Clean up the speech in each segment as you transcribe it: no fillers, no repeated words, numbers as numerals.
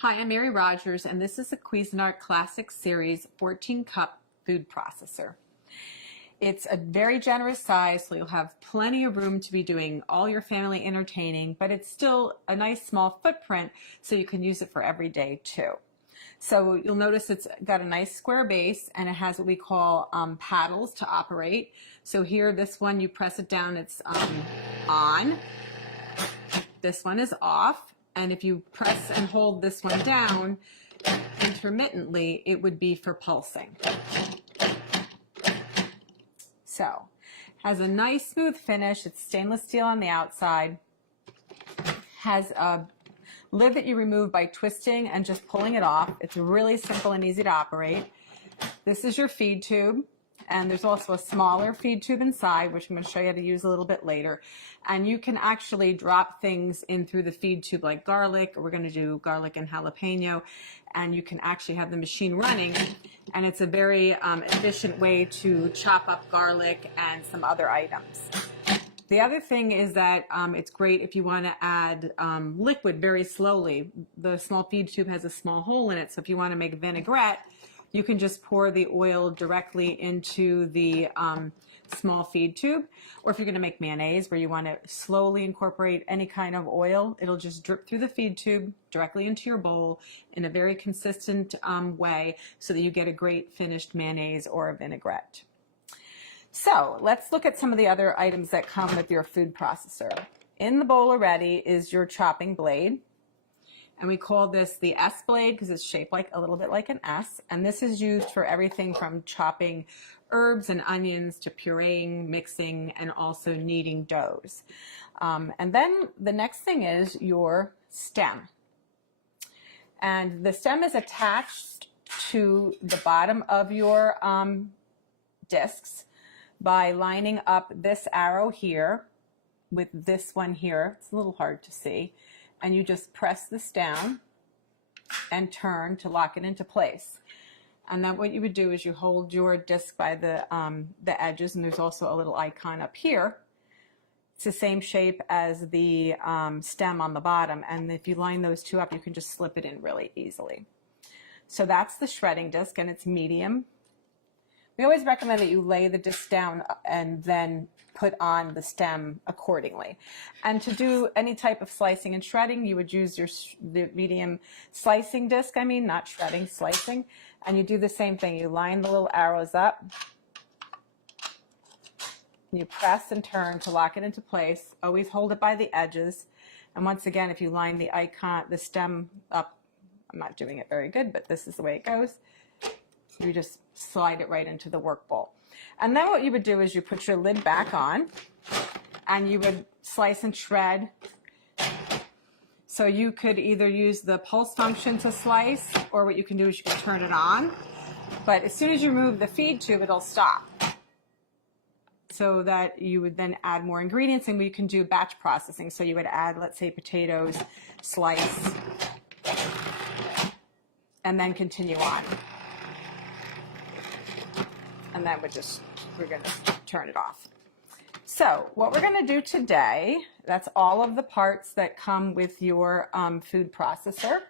Hi, I'm Mary Rogers, and this is a Cuisinart Classic Series 14-cup food processor. It's a very generous size, so you'll have plenty of room to be doing all your family entertaining, but it's still a nice small footprint, so you can use it for every day too. So you'll notice it's got a nice square base, and it has what we call paddles to operate. So here, this one, you press it down, it's on. This one is off. And if you press and hold this one down intermittently, it would be for pulsing. So, has a nice smooth finish. It's stainless steel on the outside. Has a lid that you remove by twisting and just pulling it off. It's really simple and easy to operate. This is your feed tube. And there's also a smaller feed tube inside, which I'm going to show you how to use a little bit later. And you can actually drop things in through the feed tube like garlic, or we're going to do garlic and jalapeno, and you can actually have the machine running. And it's a very efficient way to chop up garlic and some other items. The other thing is that it's great if you want to add liquid very slowly. The small feed tube has a small hole in it, so if you want to make vinaigrette, you can just pour the oil directly into the small feed tube. Or if you're going to make mayonnaise where you want to slowly incorporate any kind of oil, it'll just drip through the feed tube directly into your bowl in a very consistent way so that you get a great finished mayonnaise or a vinaigrette. So let's look at some of the other items that come with your food processor. In the bowl already is your chopping blade. And we call this the S blade because it's shaped like a little bit like an S. And this is used for everything from chopping herbs and onions to pureeing, mixing, and also kneading doughs. And then the next thing is your stem. And the stem is attached to the bottom of your discs by lining up this arrow here with this one here. It's a little hard to see. And you just press this down and turn to lock it into place. And then what you would do is you hold your disc by the edges, and there's also a little icon up here. It's the same shape as the stem on the bottom, and if you line those two up, you can just slip it in really easily. So that's the shredding disc, and it's medium. We always recommend that you lay the disc down and then put on the stem accordingly. And to do any type of slicing and shredding, you would use the medium slicing disc, not shredding, slicing. And you do the same thing. You line the little arrows up. You press and turn to lock it into place. Always hold it by the edges. And once again, if you line the stem up, I'm not doing it very good, but this is the way it goes. You just slide it right into the work bowl. And then what you would do is you put your lid back on and you would slice and shred. So you could either use the pulse function to slice, or what you can do is you can turn it on. But as soon as you remove the feed tube, it'll stop. So that you would then add more ingredients, and we can do batch processing. So you would add, let's say, potatoes, slice, and then continue on. And then we're going to turn it off. So what we're going to do today, that's all of the parts that come with your food processor.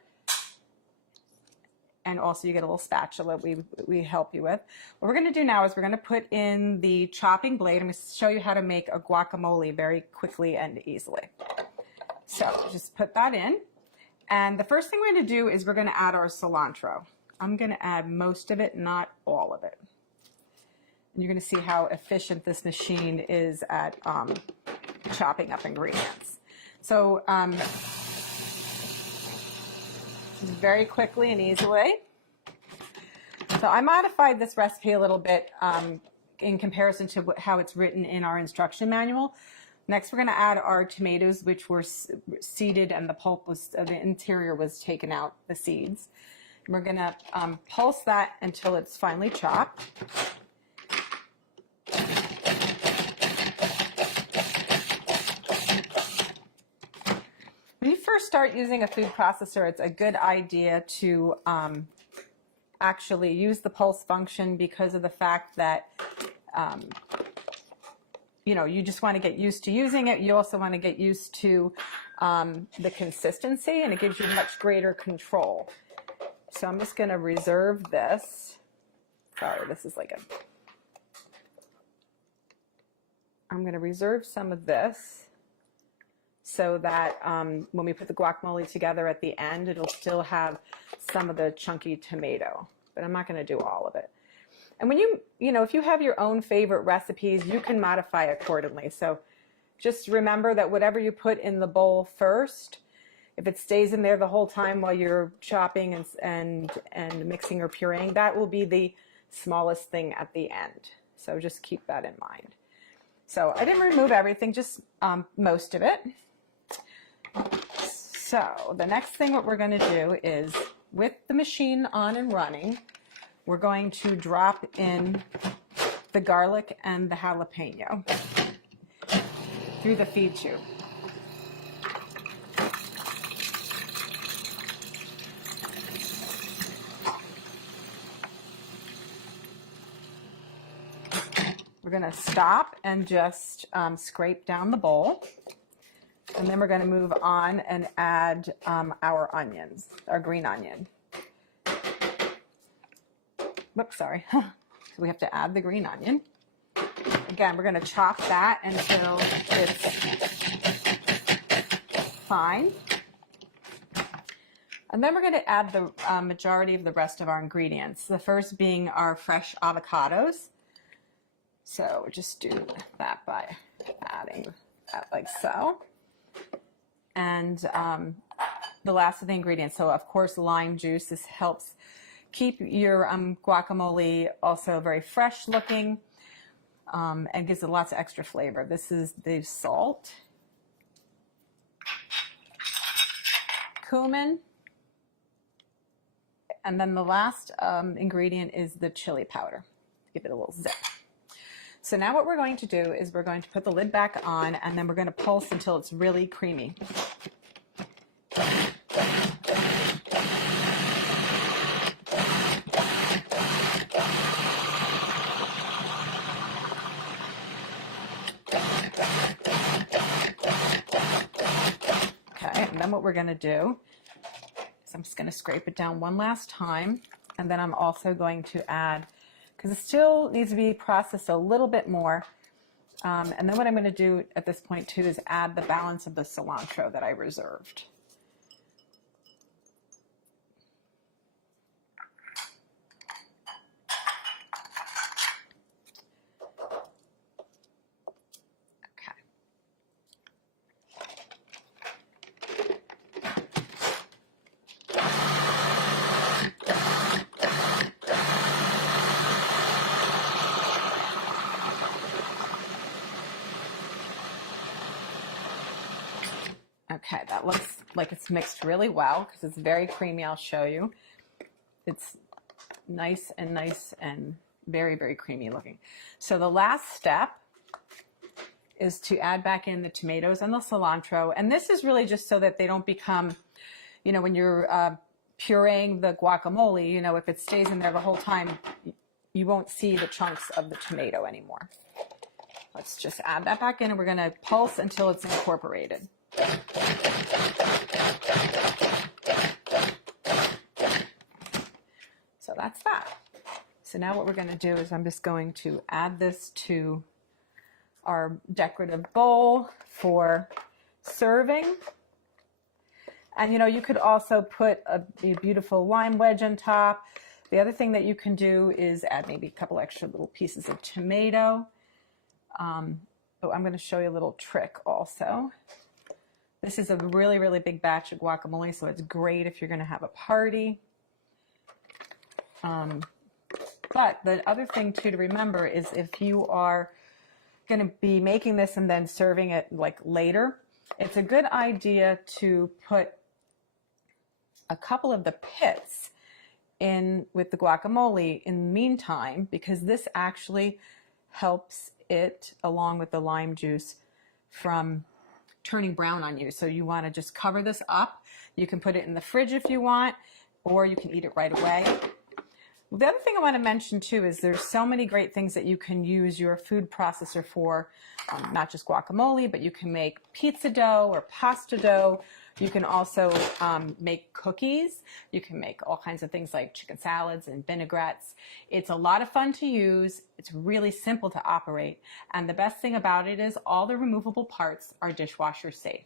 And also you get a little spatula we help you with. What we're going to do now is we're going to put in the chopping blade. I'm going to show you how to make a guacamole very quickly and easily. So just put that in. And the first thing we're going to do is we're going to add our cilantro. I'm going to add most of it, not all of it. And you're going to see how efficient this machine is at chopping up ingredients. So very quickly and easily. So I modified this recipe a little bit in comparison to how it's written in our instruction manual. Next, we're going to add our tomatoes, which were seeded, and the pulp the interior was taken out, the seeds. And we're going to pulse that until it's finely chopped. When you first start using a food processor, it's a good idea to actually use the pulse function because of the fact that you just want to get used to using it. You also want to get used to the consistency, and it gives you much greater control. So I'm just going to reserve this. Sorry, this is like I'm going to reserve some of this so that when we put the guacamole together at the end, it'll still have some of the chunky tomato, but I'm not going to do all of it. And when if you have your own favorite recipes, you can modify accordingly. So just remember that whatever you put in the bowl first, if it stays in there the whole time while you're chopping and mixing or pureeing, that will be the smallest thing at the end. So just keep that in mind. So I didn't remove everything, just most of it. So the next thing what we're going to do is, with the machine on and running, we're going to drop in the garlic and the jalapeno through the feed tube. We're going to stop and just scrape down the bowl. And then we're going to move on and add our onions, our green onion. Whoops, sorry. So we have to add the green onion. Again, we're going to chop that until it's fine. And then we're going to add the majority of the rest of our ingredients. The first being our fresh avocados. So just do that by adding that like so. And the last of the ingredients, so of course lime juice. This helps keep your guacamole also very fresh looking and gives it lots of extra flavor. This is the salt, cumin, and then the last ingredient is the chili powder. Give it a little zip. So now what we're going to do is we're going to put the lid back on, and then we're going to pulse until it's really creamy. Okay, and then what we're going to do is I'm just going to scrape it down one last time, and then I'm also going to add, because it still needs to be processed a little bit more. And then what I'm going to do at this point too is add the balance of the cilantro that I reserved. Okay, that looks like it's mixed really well because it's very creamy. I'll show you. It's nice and very, very creamy looking. So the last step is to add back in the tomatoes and the cilantro. And this is really just so that they don't become, when you're pureeing the guacamole, if it stays in there the whole time, you won't see the chunks of the tomato anymore. Let's just add that back in, and we're going to pulse until it's incorporated. So that's that. So now what we're going to do is I'm just going to add this to our decorative bowl for serving. And you could also put a beautiful lime wedge on top. The other thing that you can do is add maybe a couple extra little pieces of tomato. I'm going to show you a little trick also. This is a really, really big batch of guacamole, so it's great if you're going to have a party. But the other thing too to remember is if you are going to be making this and then serving it like later, it's a good idea to put a couple of the pits in with the guacamole in the meantime, because this actually helps it, along with the lime juice, from turning brown on you. So you want to just cover this up. You can put it in the fridge if you want, or you can eat it right away. The other thing I want to mention too is there's so many great things that you can use your food processor for, not just guacamole, but you can make pizza dough or pasta dough. You can also make cookies. You can make all kinds of things like chicken salads and vinaigrettes. It's a lot of fun to use. It's really simple to operate. And the best thing about it is all the removable parts are dishwasher safe.